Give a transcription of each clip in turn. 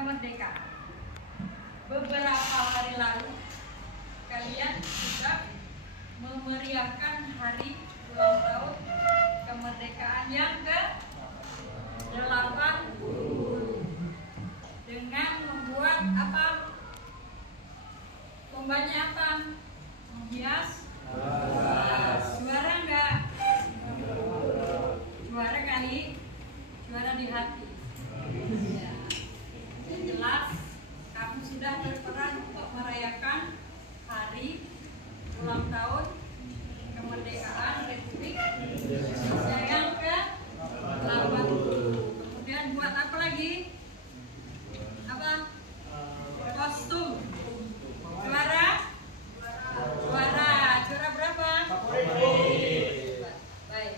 kemerdekaan. Beberapa hari lalu kalian sudah memeriahkan hari ulang tahun kemerdekaan yang ke-8 dengan membuat apa? Lombanya apa? Menghias. Juara enggak? Juara kali? Juara di hati. Ya. Yang jelas kamu sudah berperan untuk merayakan hari ulang tahun kemerdekaan Republik Indonesia yang ke-8. Kemudian buat apa lagi? Apa? Kostum. Juara? Juara berapa? Baik.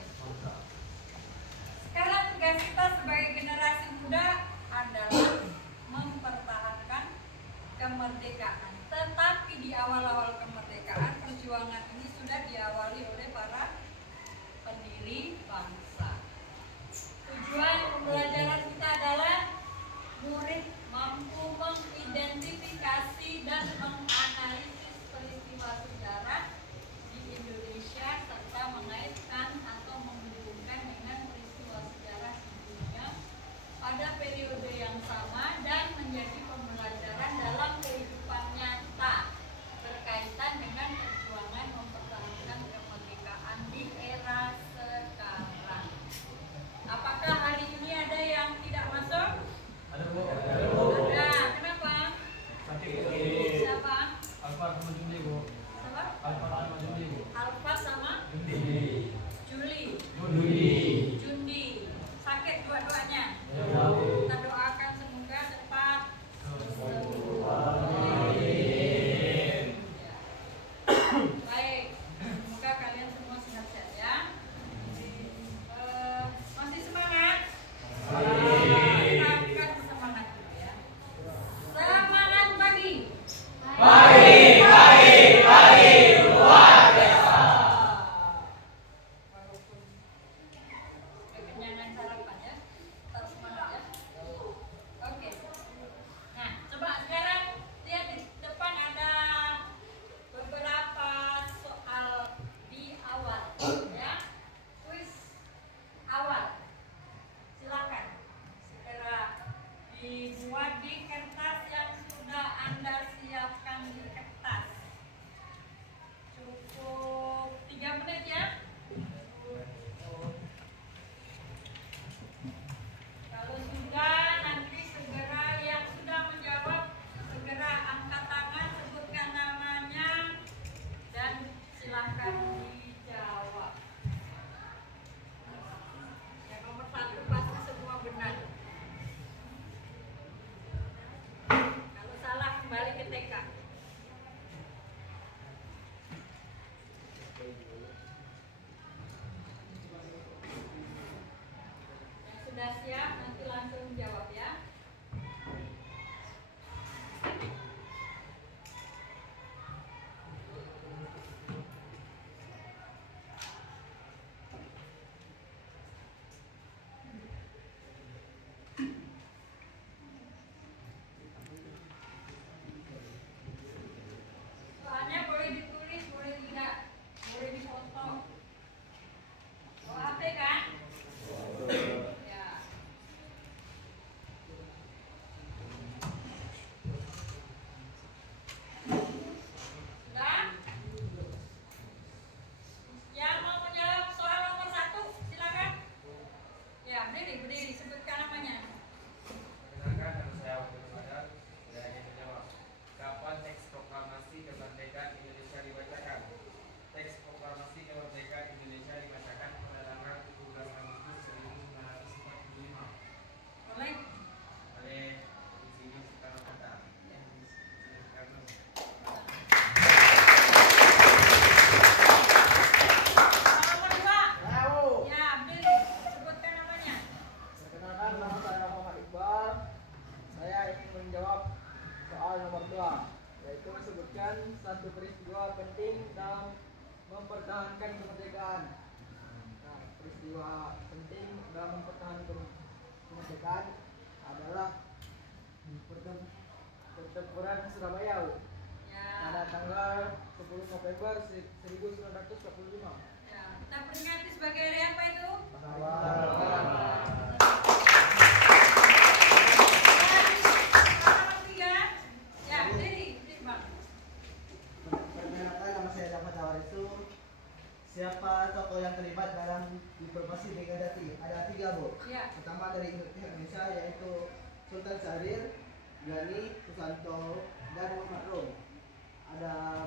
Sekarang tugas kita sebagai generasi muda adalah mempertahankan kemerdekaan. Tetapi di awal-awal kemerdekaan, perjuangan ini sudah diawali oleh para pendiri bangsa. Tujuan pembelajaran kita adalah murid mampu mengidentifikasi dan menganalisis peristiwa sejarah di Indonesia serta mengaitkan atau menghubungkan dengan peristiwa sejarah di dunia pada periode yang sama dan menjadi pembelajaran dalam kehidupan nyata berkaitan dengan perjuangan mempertahankan kemerdekaan di era sekarang. Apakah hari ini ada yang tidak masuk? Ada, Bu. Ada. Kenapa? Sakit. Siapa? Alfa sama Juli, Bu. Siapa? Alfa sama Juli, Bu. Alfa sama Juli. Jundi. Sakit dua-duanya. Ya, Bu. Kita doakan semoga cepat sembuh. Ya. Baik. Semoga kalian semua sehat-sehat ya. Masih semangat? Kita akan semangat dulu ya. Semangat pagi. Luar biasa. Walaupun kekenyangan sarapan ya, tetap semangat ya. Oke. Nah, coba sekarang lihat di depan ada beberapa soal di awal ya. Kuis awal. Silakan segera dibuat di kertas yang sudah Anda siapkan di kertas. Cukup 3 menit ya. Kalau sudah, nanti segera yang sudah menjawab segera angkat tangan, sebutkan namanya dan silahkan dijawab. Yang nomor 1 pasti semua benar. Kalau salah kembali ke TK. Yang sudah siap nanti langsung jawab ya. Soalnya boleh ditulis, boleh tidak, boleh difoto. Bawa HP kan? Ya. Sudah? Yang mau menjawab soal nomor 1, silakan. Ya, berdiri, sebutkan namanya. Perkenalkan, nama saya Abdul Madar. Saya ingin menjawab. Kapan teks proklamasi kemerdekaan Indonesia dibacakan? Teks proklamasi kemerdekaan Indonesia dibacakan pada tanggal 17 Agustus 1945 Boleh? oleh Insinyur Soekarno-Hatta. Soal nomor 2. Ya, berdiri, sebutkan namanya. Perkenalkan, nama saya Muhammad Iqbal. Saya ingin menjawab soal nomor 2, yaitu sebutkan satu peristiwa penting dalam mempertahankan kemerdekaan. Nah, peristiwa penting dalam mempertahankan kemerdekaan adalah Pertempuran Surabaya Ya. pada tanggal 10 November 1945. Ya. Kita peringati sebagai hari apa itu? Ya, berdiri, Bang. Perkenalkan, nama saya Dapat Awarisu. Siapa tokoh yang terlibat dalam diplomasi degradasi? Ada 3, Bu. Ya. Pertama dari Indonesia yaitu Sultan Syahrir, Gani, Susanto, dan Muhammad Rom. Ada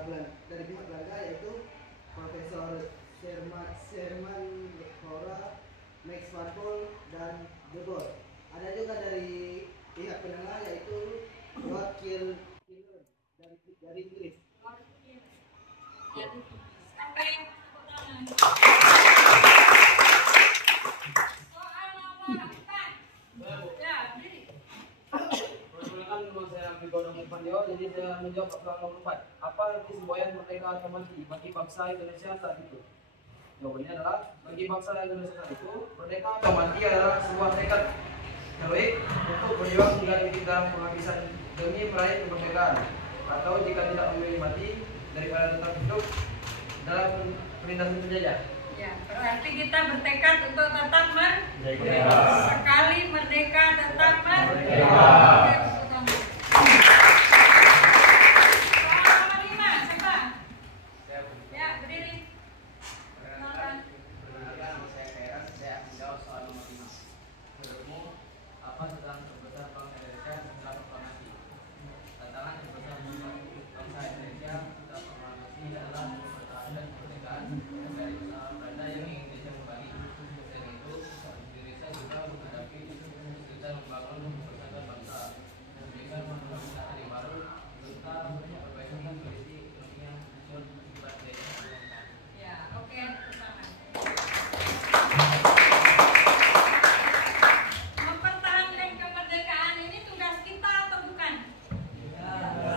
dari pihak Belanda yaitu Profesor Sherman Flora, Max van Pol, dan De Boer. Ada juga dari pihak penengah yaitu Lord Kilburn dari Inggris. Sampai tepuk tangan. Soal nomor 4. Ya, berdiri. Perkenalkan, nama saya Abdul Pandio. Jadi saya menjawab soal nomor 4. Apa arti semboyan merdeka atau mati bagi bangsa Indonesia saat itu? Jawabannya adalah bagi bangsa Indonesia saat itu, merdeka atau mati adalah sebuah tekad heroik untuk berjuang hingga titik dalam penghabisan demi meraih kemerdekaan, atau jika tidak memilih mati daripada tetap hidup dalam penindasan penjajah. Ya, berarti kita bertekad untuk tetap Merdeka. sekali merdeka tetap Merdeka. Oke, tepuk tangan. Soal nomor 5, siapa? Ya, berdiri. Perkenalkan, nama saya Kairan. Saya menjawab soal nomor 5. Menurutmu, apa tantangan terbesar bangsa Indonesia setelah proklamasi? Tantangan terbesar bangsa Indonesia setelah proklamasi adalah mempertahankan kemerdekaan dari usaha Belanda yang ingin Indonesia kembali. Selain itu, Indonesia juga menghadapi kesulitan membangun persatuan bangsa, memberikan masyarakat yang baru, serta memperbaiki kondisi ekonomi yang muncul akibat dari pemerintahan. Ya, oke, tepuk tangan. Mempertahankan kemerdekaan ini tugas kita atau bukan?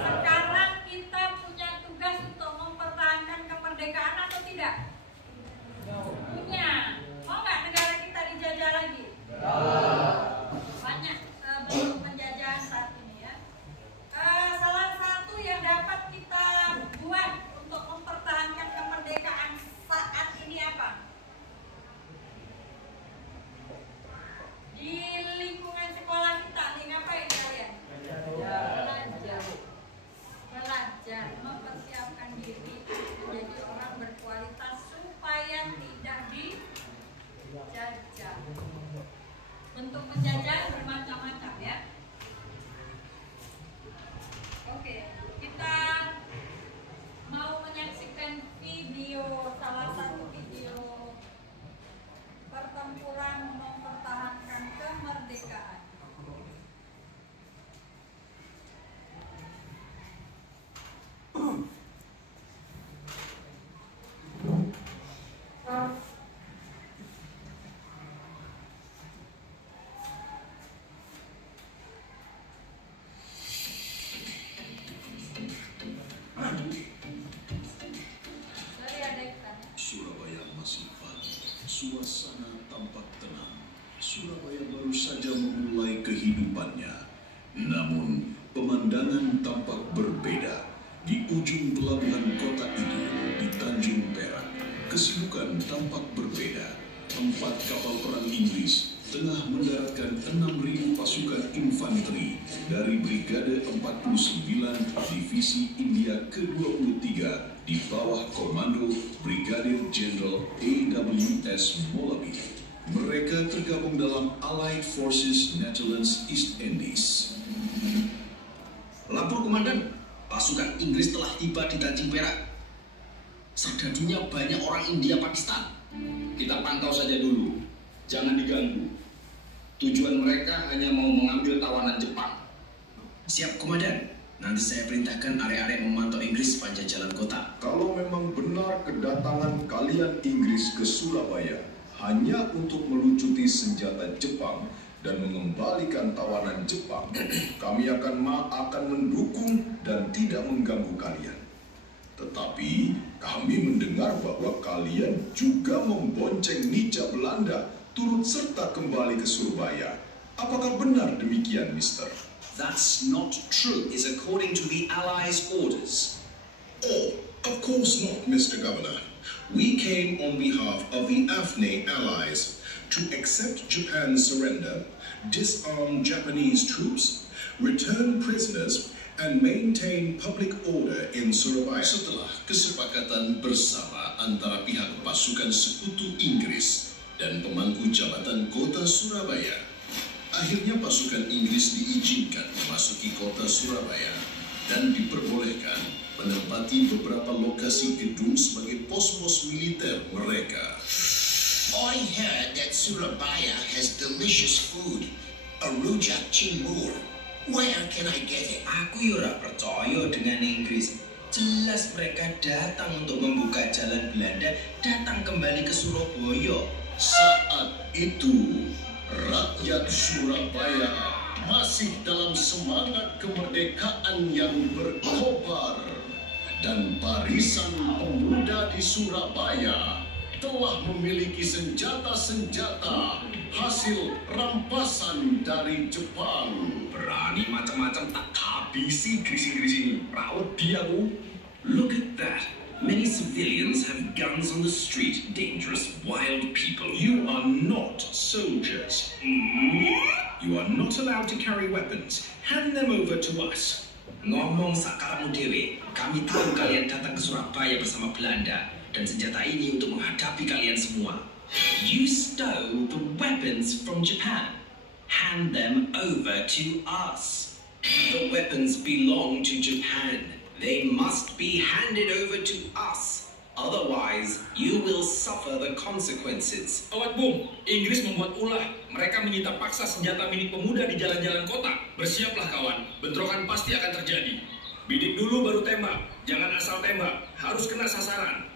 Sekarang kita punya tugas untuk mempertahankan kemerdekaan atau tidak? Punya. Mau nggak negara kita dijajah lagi? Banyak bentuk penjajahan saat ini ya. Salah satu yang dapat kita buat untuk mempertahankan kemerdekaan saat ini apa? Di lingkungan sekolah kita, ngapain kalian? Belajar, mempersiapkan diri menjadi orang berkualitas supaya tidak dijajah. Bentuk penjajahan bermacam-macam ya. Oke, kita mau menyaksikan video, salah satu video pertempuran mempertahankan kemerdekaan. Dari adik tanya. Surabaya masih pagi, suasana tampak tenang. Surabaya baru saja memulai kehidupannya. Namun, pemandangan tampak berbeda. Di ujung pelabuhan kota itu, di Tanjung Perak, kesibukan tampak berbeda. 4 kapal perang Inggris tengah mendaratkan 6.000 pasukan infanteri dari Brigade 49 Divisi India ke-23 di bawah komando Brigadir Jenderal A.W.S. Molabi. Mereka tergabung dalam Allied Forces Netherlands East Indies. Lapor komandan, pasukan Inggris telah tiba di Tanjung Perak. Serdadunya banyak orang India Pakistan. Kita pantau saja dulu, jangan diganggu. Tujuan mereka hanya mau mengambil tawanan Jepang. Siap komandan, nanti saya perintahkan area-area memantau Inggris sepanjang jalan kota. Kalau memang benar kedatangan kalian Inggris ke Surabaya hanya untuk melucuti senjata Jepang dan mengembalikan tawanan Jepang, kami akan mendukung dan tidak mengganggu kalian. Tetapi kami mendengar bahwa kalian juga membonceng Nica Belanda turut serta kembali ke Surabaya. Apakah benar demikian, Mister? That's not true. Is according to the Allies' orders. Oh, of course not, Mr. Governor. We came on behalf of the AFNE allies to accept Japan's surrender, disarm Japanese troops, return prisoners, and maintain public order in Surabaya. Setelah kesepakatan bersama antara pihak pasukan sekutu Inggris dan pemangku jabatan kota Surabaya, akhirnya pasukan Inggris diizinkan memasuki kota Surabaya dan diperbolehkan menempati beberapa lokasi gedung sebagai pos-pos militer mereka. I heard that Surabaya has delicious food, a rujak cingur. Where can I get it? Aku ora percaya dengan Inggris. Jelas mereka datang untuk membuka jalan Belanda datang kembali ke Surabaya. Saat itu, rakyat Surabaya masih dalam semangat kemerdekaan yang berkobar, dan barisan pemuda di Surabaya telah memiliki senjata-senjata hasil rampasan dari Jepang. Berani macam-macam tak habisi Inggris ini. Rawat dia lu. Look at that. Many civilians have guns on the street. Dangerous, wild people. You are not soldiers. You are not allowed to carry weapons. Hand them over to us. Ngomong sakarmu dewe, kami tahu kalian datang ke Surabaya bersama Belanda dan senjata ini untuk menghadapi kalian semua. You stole the weapons from Japan. Hand them over to us. The weapons belong to Japan. They must be handed over to us. Otherwise, you will suffer the consequences. Awat bung, Inggris membuat ulah. Mereka menyita paksa senjata milik pemuda di jalan-jalan kota. Bersiaplah kawan, bentrokan pasti akan terjadi. Bidik dulu baru tembak. Jangan asal tembak, harus kena sasaran.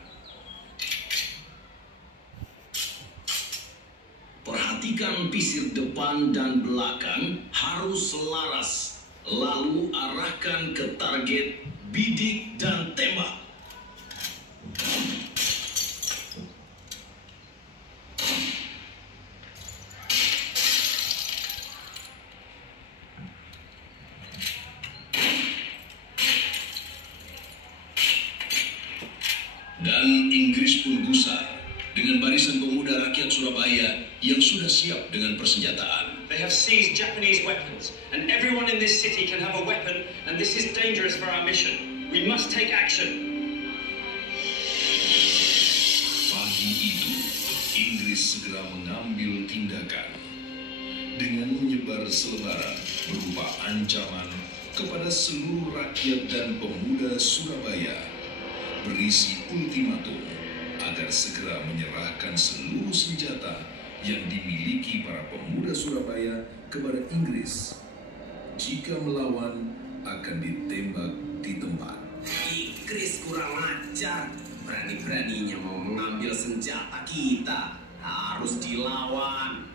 Perhatikan pisir depan dan belakang harus selaras. Lalu arahkan ke target, bidik dan tembak. Dan Inggris pun gusar dengan barisan pemuda rakyat Surabaya yang sudah siap dengan persenjataan. They have seized Japanese weapons, and everyone in this city can have a weapon, and this is dangerous for our mission. We must take action. Pagi itu, Inggris segera mengambil tindakan dengan menyebar selebaran berupa ancaman kepada seluruh rakyat dan pemuda Surabaya, berisi ultimatum agar segera menyerahkan seluruh senjata yang dimiliki para pemuda Surabaya kepada Inggris. Jika melawan, akan ditembak di tempat. Inggris kurang ajar. Berani-beraninya mau mengambil senjata kita. Harus dilawan.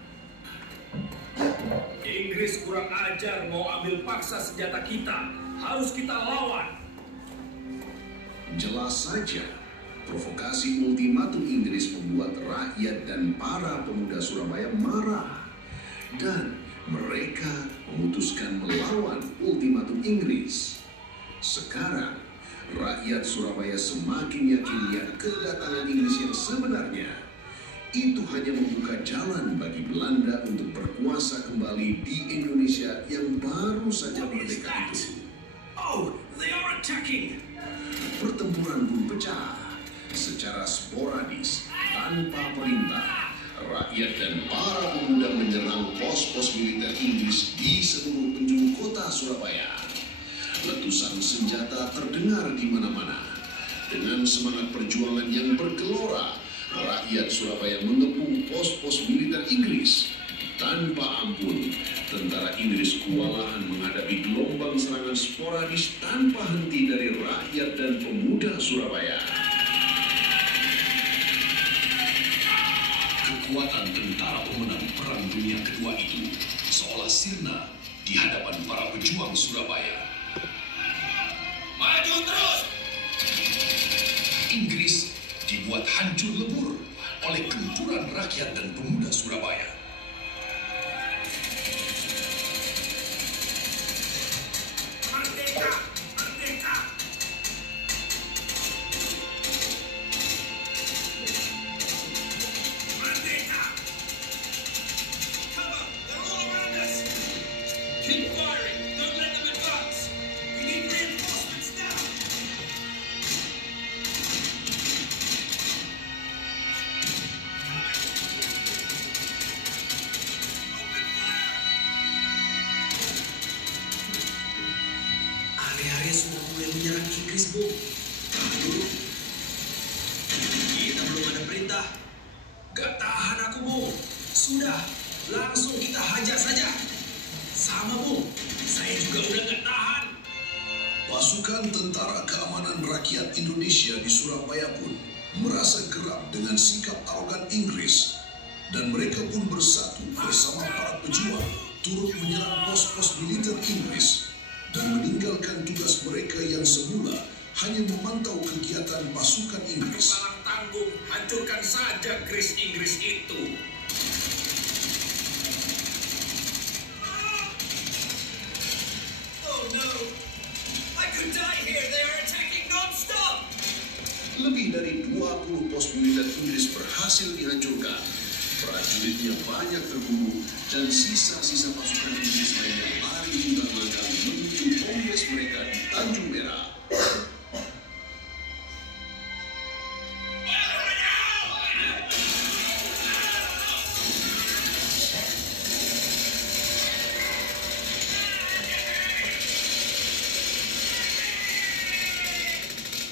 Inggris kurang ajar mau ambil paksa senjata kita. Harus kita lawan. Jelas saja, provokasi ultimatum Inggris membuat rakyat dan para pemuda Surabaya marah. Dan mereka memutuskan melawan ultimatum Inggris. Sekarang, rakyat Surabaya semakin yakin lihat kedatangan Inggris yang sebenarnya. Itu hanya membuka jalan bagi Belanda untuk berkuasa kembali di Indonesia yang baru saja merdeka itu. Oh, they are attacking. Pertempuran pun pecah secara sporadis tanpa perintah. Rakyat dan para pemuda menyerang pos-pos militer Inggris di seluruh penjuru kota Surabaya. Letusan senjata terdengar di mana-mana. Dengan semangat perjuangan yang bergelora, rakyat Surabaya mengepung pos-pos militer Inggris. Tanpa ampun, tentara Inggris kewalahan menghadapi gelombang serangan sporadis tanpa henti dari rakyat dan pemuda Surabaya. Kekuatan tentara pemenang Perang Dunia Kedua itu seolah sirna di hadapan para pejuang Surabaya. Maju terus! Inggris dibuat hancur lebur oleh gempuran rakyat dan pemuda Surabaya. menyerang Inggris, Bung. Dulu kita belum ada perintah. Gak tahan aku, Bung. Sudah, langsung kita hajar saja. Sama, Bung. Saya juga udah gak tahan. Pasukan Tentara Keamanan Rakyat Indonesia di Surabaya pun merasa geram dengan sikap arogan Inggris, dan mereka pun bersatu bersama para pejuang turut menyerang pos-pos militer Inggris dan meninggalkan tugas mereka yang semula hanya memantau kegiatan pasukan Inggris. Palang tanggung, hancurkan saja keris Inggris itu. Oh no, I could die here. They are attacking non-stop. Lebih dari 20 pos militer Inggris berhasil dihancurkan. Prajuritnya banyak terbunuh dan sisa-sisa pasukan Inggris lainnya lari tunggang-langgang menuju kongres mereka di Tanjung Merah.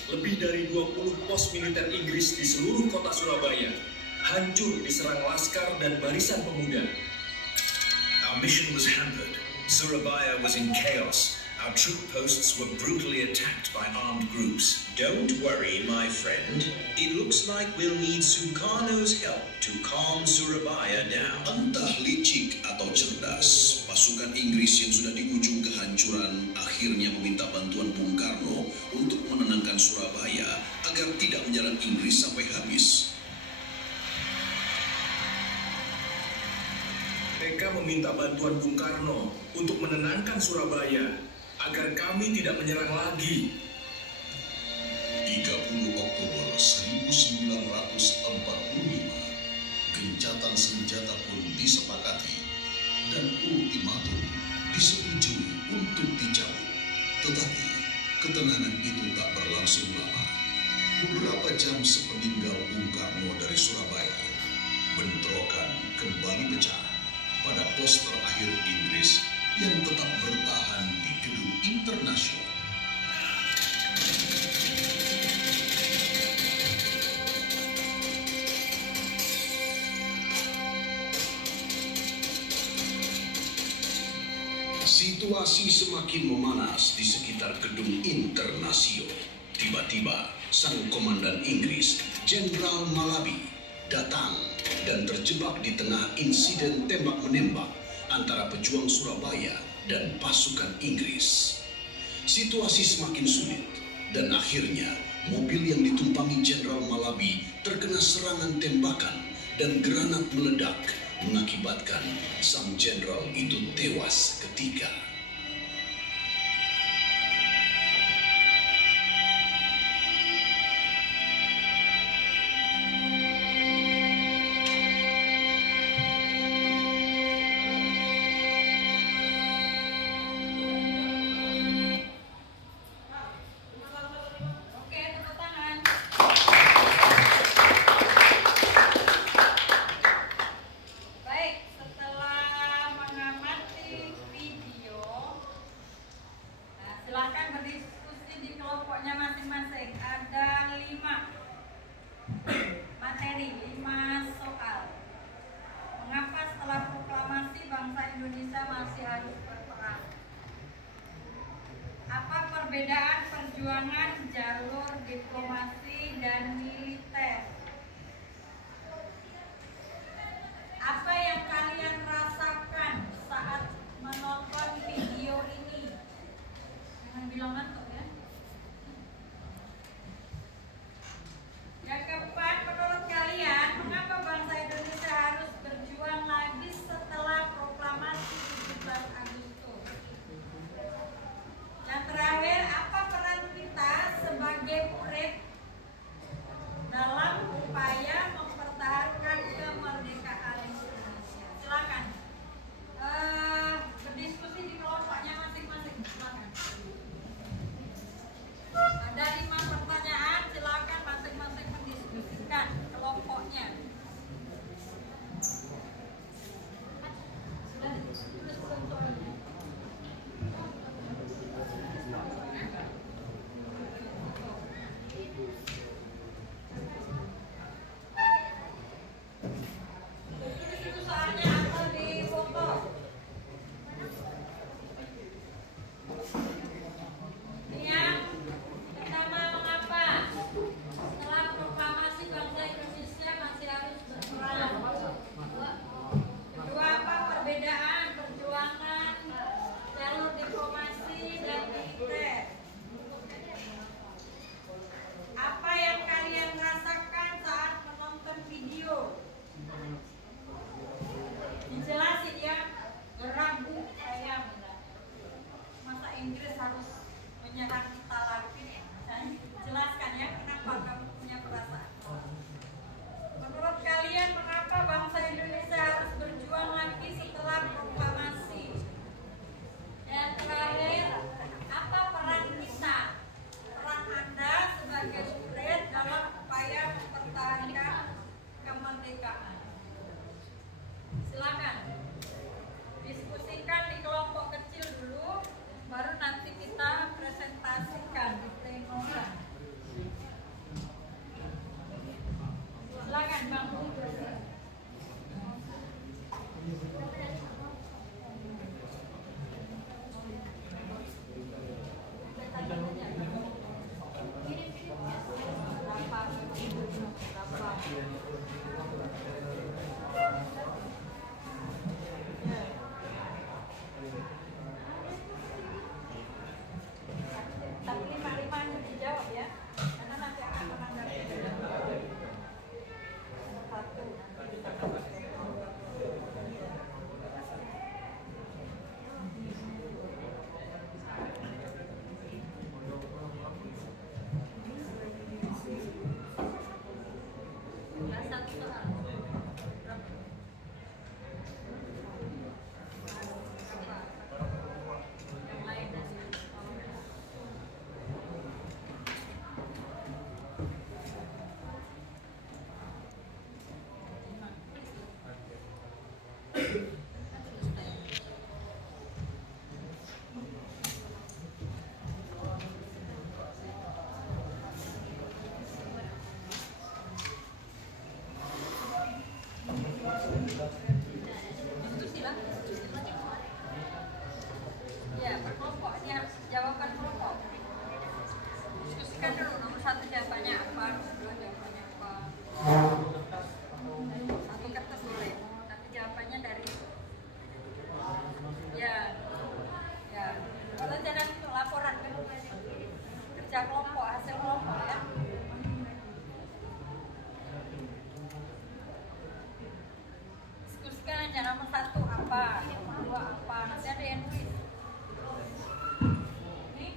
Lebih dari 20 pos militer Inggris di seluruh kota Surabaya hancur diserang laskar dan barisan pemuda. Our mission was hampered. Surabaya was in chaos. Our troop posts were brutally attacked by armed groups. Don't worry, my friend. It looks like we'll need Sukarno's help to calm Surabaya down. Entah licik atau cerdas, pasukan Inggris yang sudah di ujung kehancuran akhirnya meminta bantuan Bung Karno untuk menenangkan Surabaya agar tidak menyerang Inggris sampai habis. Mereka meminta bantuan Bung Karno untuk menenangkan Surabaya agar kami tidak menyerang lagi. 30 Oktober 1945, gencatan senjata pun disepakati dan ultimatum disetujui untuk dicabut. Tetapi ketenangan itu tak berlangsung lama. Beberapa jam sepeninggal Bung Karno dari Surabaya, bentrokan kembali pecah pada pos terakhir Inggris yang tetap bertahan di gedung internasional. Situasi semakin memanas di sekitar gedung internasional. Tiba-tiba, sang komandan Inggris, Jenderal Malabi, datang dan terjebak di tengah insiden tembak-menembak antara pejuang Surabaya dan pasukan Inggris. Situasi semakin sulit dan akhirnya mobil yang ditumpangi Jenderal Malabi terkena serangan tembakan dan granat meledak, mengakibatkan sang jenderal itu tewas seketika. Oke, tepuk tangan. Baik, setelah mengamati video, silakan berdiskusi di kelompoknya masing-masing. Ada 5 materi, 5 soal. Mengapa setelah proklamasi bangsa Indonesia masih harus berperang? Apa perbedaan perjuangan jalur diplomasi dan militer? Apa yang kalian rasakan saat menonton video ini? Jangan bilang ngantuk ya. Yang keempat, menurut kalian mengapa bangsa Indonesia harus berjuang lagi setelah proklamasi 17 Agustus? Yang terakhir, apa peran kita sebagai murid satu apa, yang kedua apa, nanti ada yang tulis. Nih.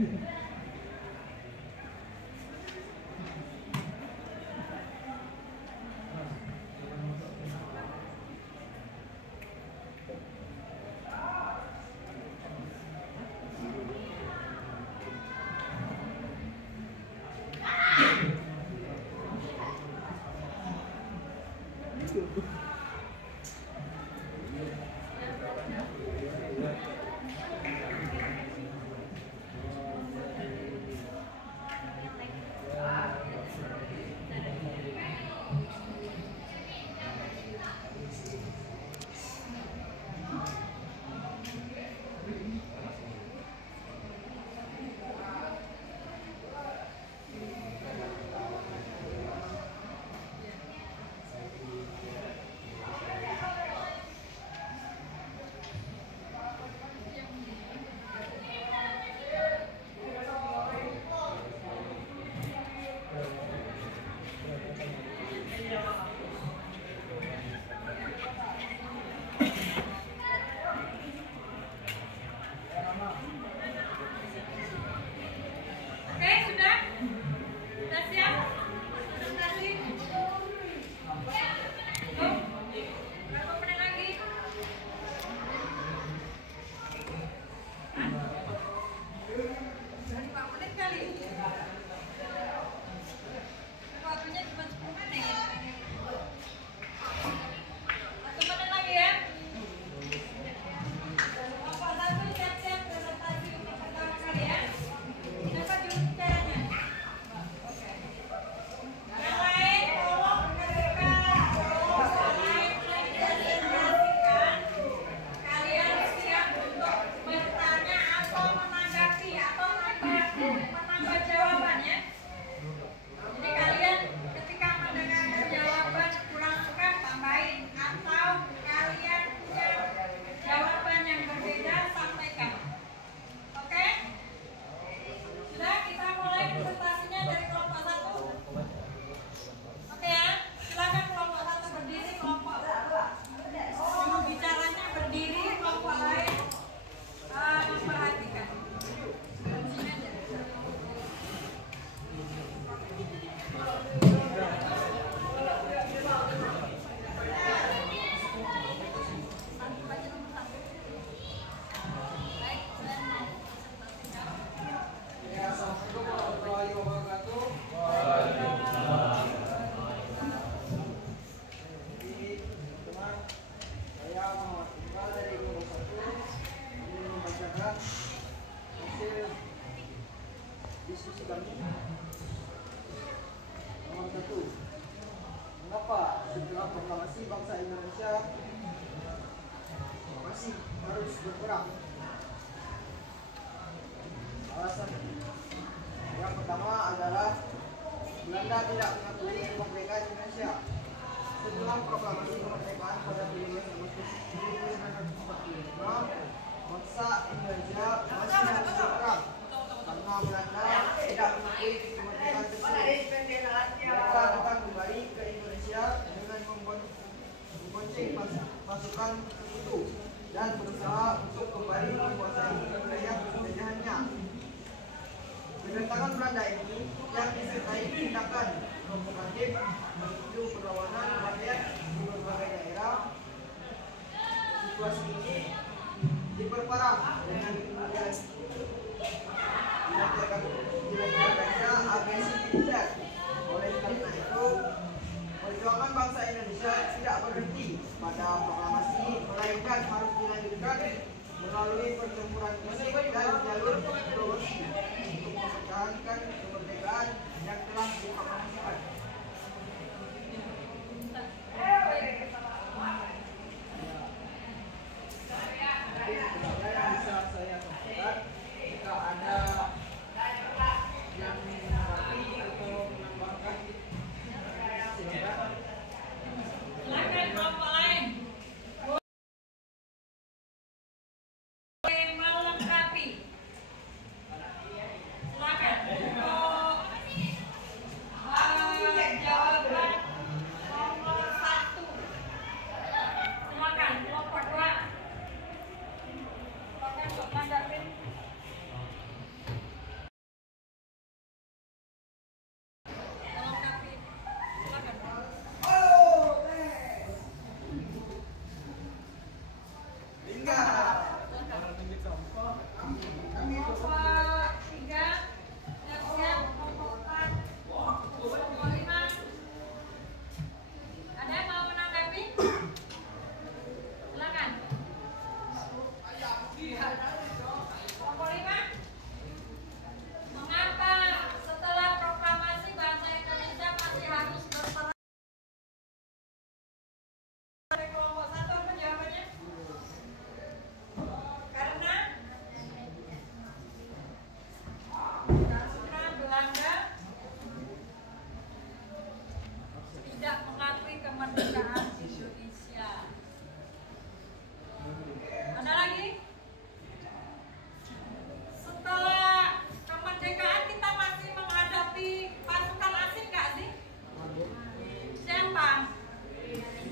Oke, sudah? Sudah siap? Presentasi? Berapa menit lagi? Hah? 5 menit kali? Waktunya cuma 10 menit. 1 menit lagi ya? Kelompok 1 siap-siap presentasi untuk pertama kali ya. Siapa juru bicaranya? Oke. Yang lain tolong dengarkan. Selain presentasikan, kalian siap untuk bertanya atau menanggapi atau menambah jawabannya. Jadi kalian ketika mendengarkan jawaban kurang suka tambahin, atau kalian punya jawaban yang berbeda sampaikan. Oke? Sudah, kita mulai presentasinya dari kelompok 1. Oke ya, silakan kelompok 1 berdiri, kelompok juru bicaranya berdiri, kelompok lain memperhatikan. Sini aja. Ya, assalamualaikum warahmatullahi wabarakatuh. Jadi, teman-teman, saya Muhammad Iqbal dari kelompok 1 ingin membacakan hasil diskusi kami. Nomor 1. Mengapa setelah proklamasi bangsa Indonesia masih harus berperang? Alasan yang pertama adalah Belanda tidak mengakui kemerdekaan Indonesia. Setelah proklamasi kemerdekaan pada 17 Agustus 1945, bangsa Indonesia masih harus berperang karena Belanda tidak mengakui kemerdekaan tersebut. Mereka datang kembali ke Indonesia dengan membonceng pasukan itu dan berusaha untuk kembali menguasai wilayah penjajahannya. Kedatangan Belanda ini yang disertai tindakan provokatif menuju perlawanan rakyat di berbagai daerah. Situasi ini diperparah dengan dilancarkannya agresi militer. Oleh karena itu, perjuangan bangsa Indonesia tidak berhenti pada proklamasi, melainkan harus dilanjutkan tidak mengakui kemerdekaan Indonesia. Ada lagi? Setelah kemerdekaan kita masih menghadapi pasukan asing nggak sih? Siapa?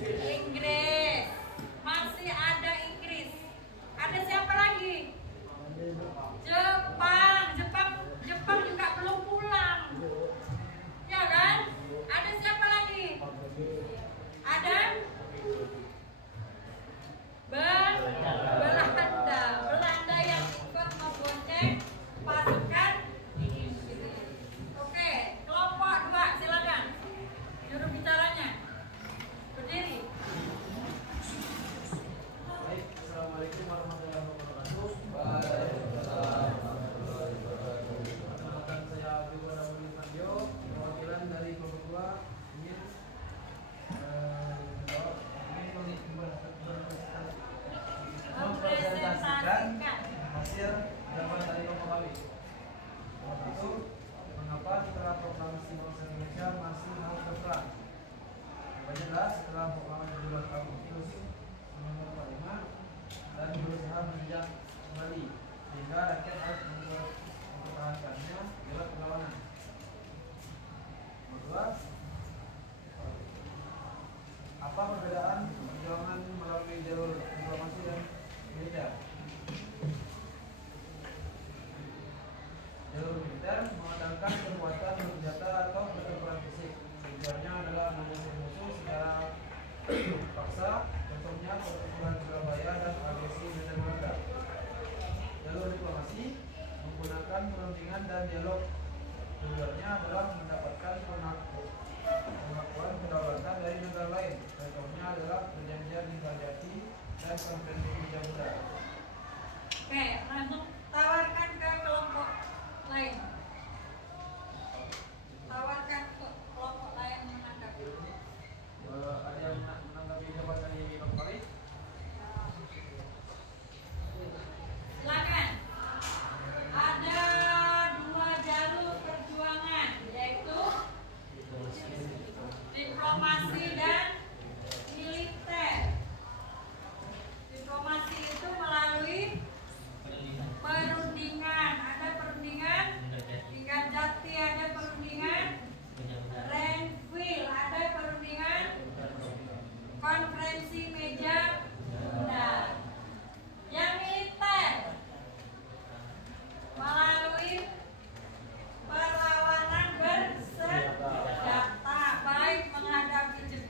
Inggris. Masih ada Inggris. Ada siapa lagi? Jepang juga belum pulang. Ya kan? Ada siapa lagi? Ada Belanda yang ikut membonceng pasukan Inggris. Oke, kelompok 2 silakan. Juru bicaranya berdiri. Baik, assalamualaikum warahmatullahi wabarakatuh. Perkenalkan saya Abdul Ghani Fadyo, perwakilan dari kelompok 2 ingin mempresentasikan hasil jawaban dari kelompok kami. Itu mengapa setelah proklamasi bangsa Indonesia masih mau berperang? Jawabannya adalah setelah proklamasi 17 Agustus 1945 dan berusaha menginjak kembali sehingga rakyat harus mempertahankannya lewat perlawanan. Kedua, apa perbedaan perjuangan melalui jalur diplomasi dan militer? Jalur militer mengandalkan kekuatan bersenjata atau pertempuran fisik. Tujuannya adalah mengusir musuh secara paksa, contohnya pertempuran Surabaya dan agresi militer Belanda. Jalur diplomasi menggunakan perundingan dan dialog. Tujuannya adalah mendapatkan pengakuan kedaulatan dari negara lain. Contohnya adalah perjanjian Kertajati dan konferensi Jamuda. Oke, langsung tawarkan ke kelompok lain. Tawarkan ke kelompok lain menanggapi. Ada yang menanggapi jawaban dari Bang Farid? Silakan. Ada 2 jalur perjuangan, yaitu diplomasi dan militer. Diplomasi itu melalui perundingan. Ada perundingan tingkat jati, ada perundingan Renville, ada perundingan konferensi meja bundar. Yang militer melalui perlawanan bersenjata, baik menghadapi Jepang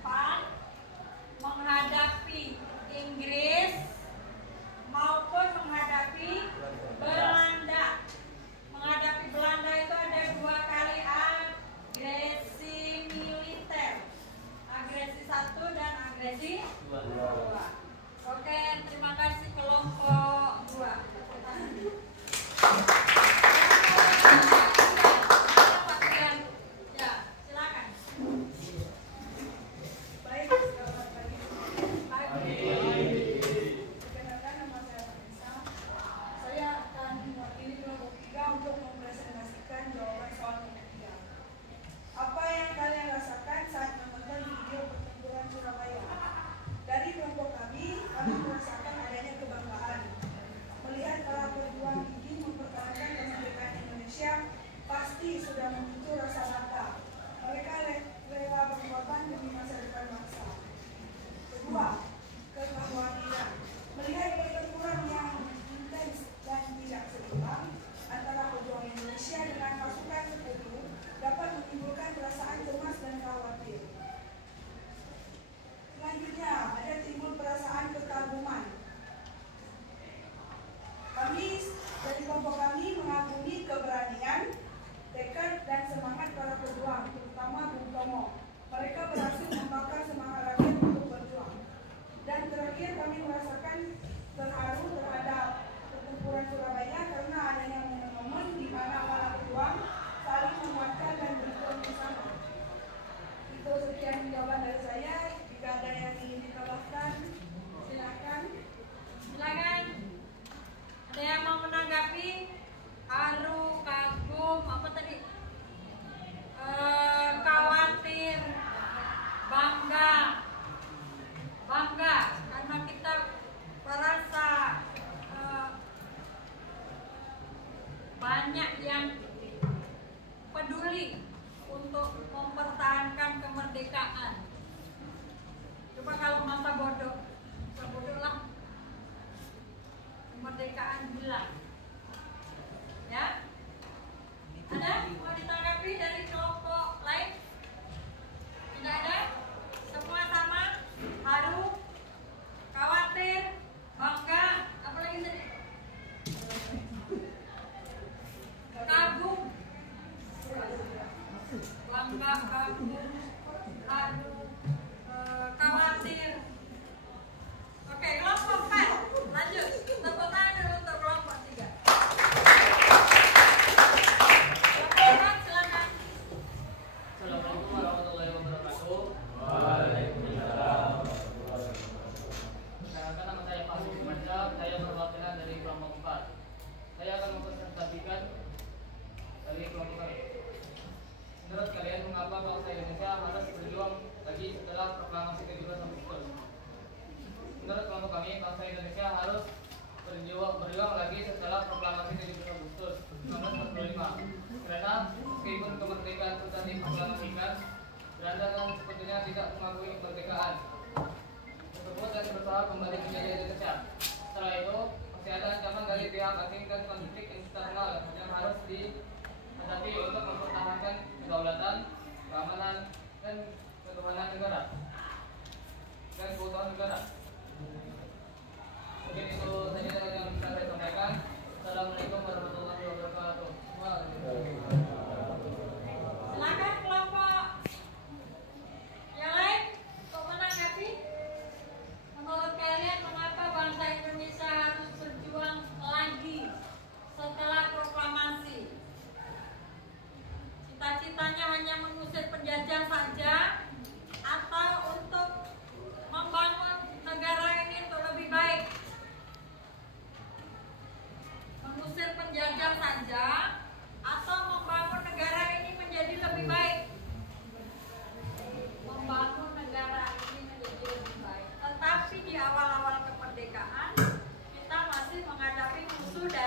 musuh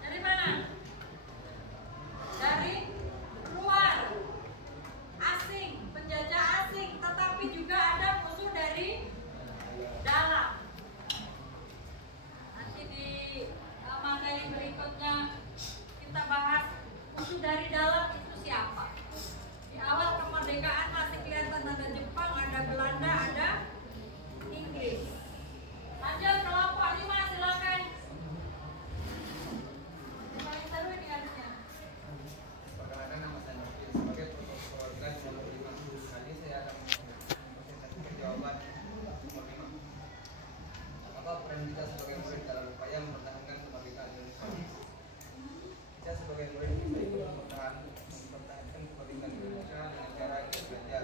dari mana? Dari luar, asing, penjajah asing, tetapi juga ada musuh dari dalam. Nanti di materi berikutnya kita bahas musuh dari dalam itu siapa. Di awal kemerdekaan masih kelihatan ada Jepang, ada Belanda, ada Inggris. Lanjut kelompok 5, silakan. Paling seru ini harusnya. Perkenalkan, nama saya Nuril. Sebagai protokol kelas nomor 5, kali saya akan mempresentasikan jawaban nomor 5. Apa peran kita sebagai murid dalam upaya mempertahankan kemerdekaan Indonesia? Kita sebagai murid bisa ikut mempertahankan kemerdekaan Indonesia dengan cara kita belajar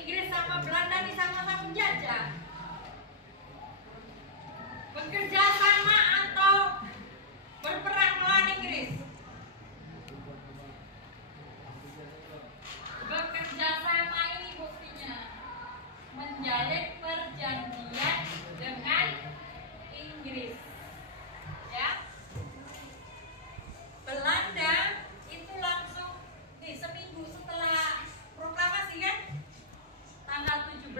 Inggris sama Belanda ini sama-sama menjajah. Bekerja sama atau berperang melawan Inggris? Bekerja sama ini buktinya menjalin perjanjian dengan Inggris. Ya. Belanda itu langsung nih seminggu setelah proklamasi kan? Tanggal 17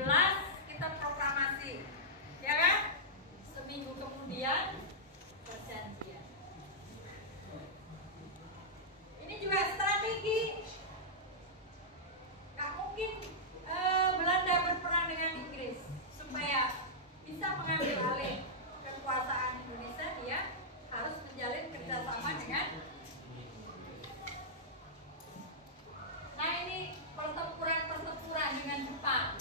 kita proklamasi. Ya kan? Seminggu kemudian perjanjian. Ini juga strategi. Gak mungkin Belanda berperang dengan Inggris supaya bisa mengambil alih kekuasaan Indonesia. Dia harus menjalin kerjasama dengan. Nah ini pertempuran dengan Jepang.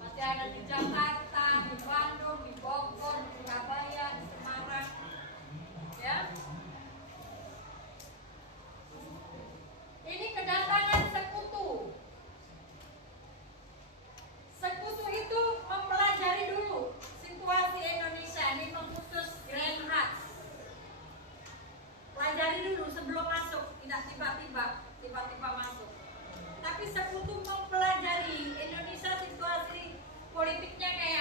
Masih ada di Jakarta, di Bandung, di Bogor, di Surabaya, di Semarang. Ya. Ini kedatangan sekutu. Sekutu itu mempelajari dulu situasi Indonesia. Ini mengkhusus Reinhardt. Pelajari dulu sebelum masuk, tidak tiba-tiba masuk. Tapi sekutu mempelajari Indonesia situasi politiknya kayak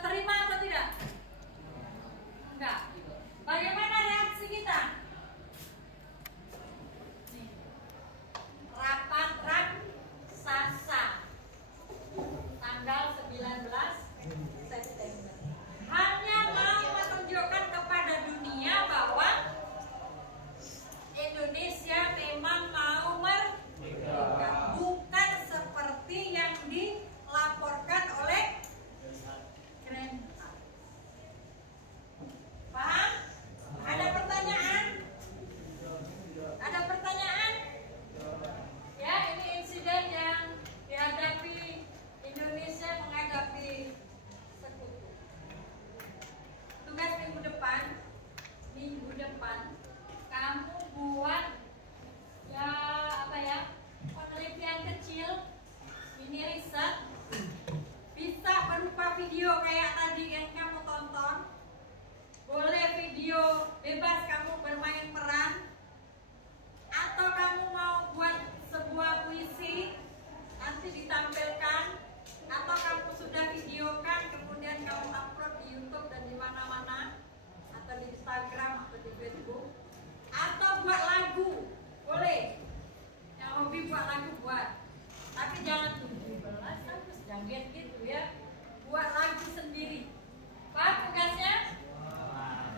terima atau tidak? Enggak. Bagaimana reaksi kita? Nih. Rapat raksasa tanggal 19 September. Hanya mau menunjukkan kepada dunia bahwa Indonesia memang mau merdeka, bukan seperti yang dilaporkan oleh Grand. Paham? Ada pertanyaan? Ada pertanyaan? Ya, ini insiden yang dihadapi Indonesia menghadapi sekutu. Tugas minggu depan kamu buat penelitian kecil, ini riset, bisa berupa video kayak tadi yang kamu tonton. Boleh video bebas kamu bermain peran, atau kamu mau buat sebuah puisi nanti ditampilkan, atau kamu sudah videokan kemudian kamu upload di YouTube dan di mana-mana, atau di Instagram atau di Facebook, atau buat lagu, boleh. Yang hobi buat lagu buat, tapi jangan 17 terus jangan gitu ya. Buat lagu sendiri. Pak, tugasnya?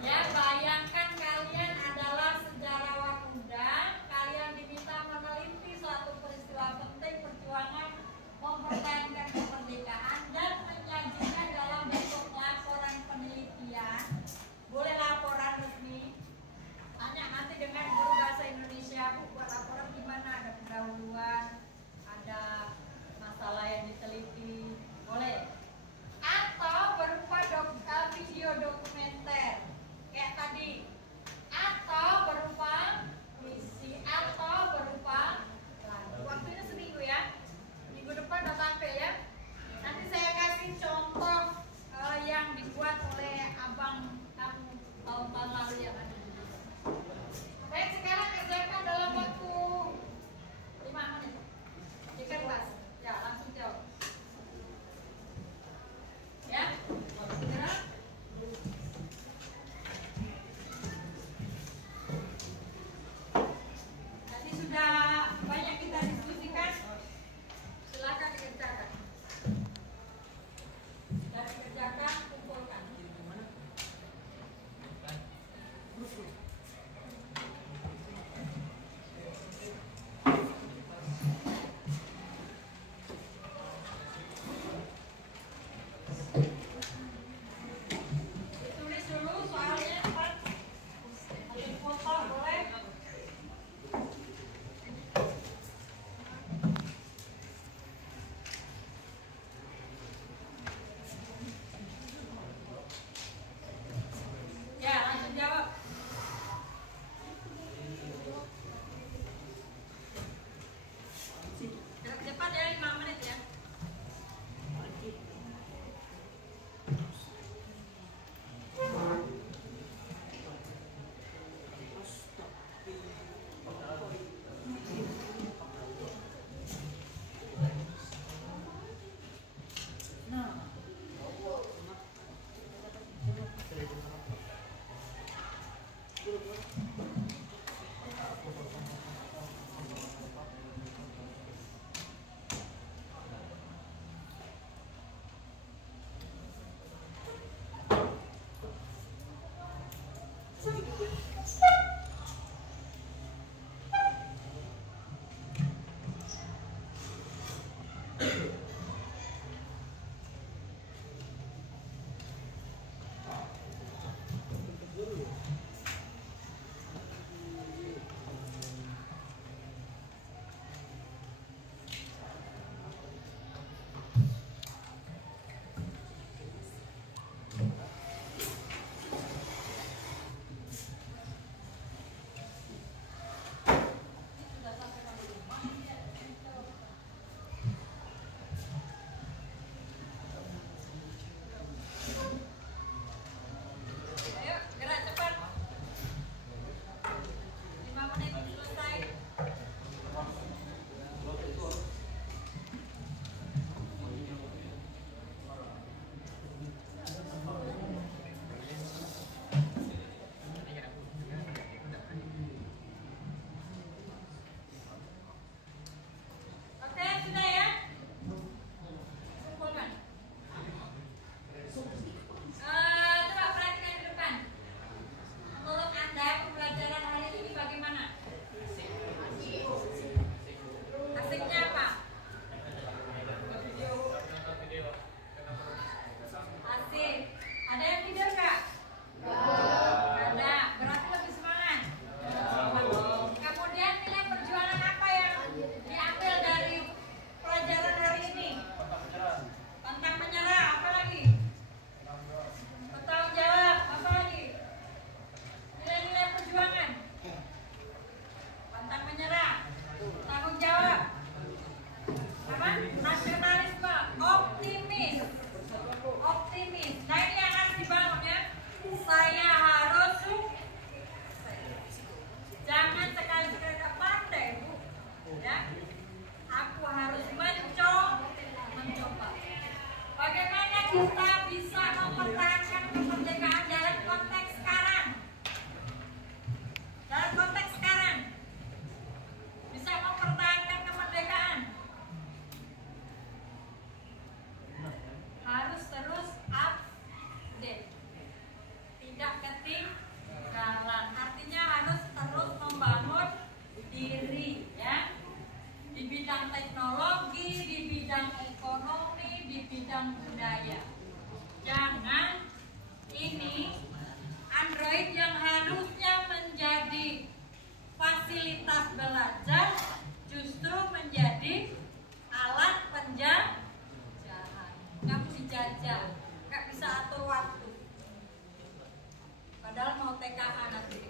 Ya, bayangkan kalian adalah sejarawan muda, kalian diminta meneliti suatu peristiwa penting perjuangan mempertahankan kemerdekaan dan menyajikan dalam bentuk laporan penelitian. Boleh laporan resmi. Tanya nanti dengan guru bahasa Indonesia, Bu, buat laporan gimana? Ada pendahuluan, ada masalah yang diteliti, kita bisa mempertahankan kemerdekaan dalam konteks sekarang. Dalam konteks sekarang bisa mempertahankan kemerdekaan, harus terus update, tidak ketinggalan. Artinya harus terus membangun diri, ya, di bidang teknologi, di bidang ekonomi, di bidang budaya. Jangan ini Android yang harusnya menjadi fasilitas belajar justru menjadi alat penjajahan. Kamu dijajah, nggak bisa atur waktu. Padahal mau TKA nanti.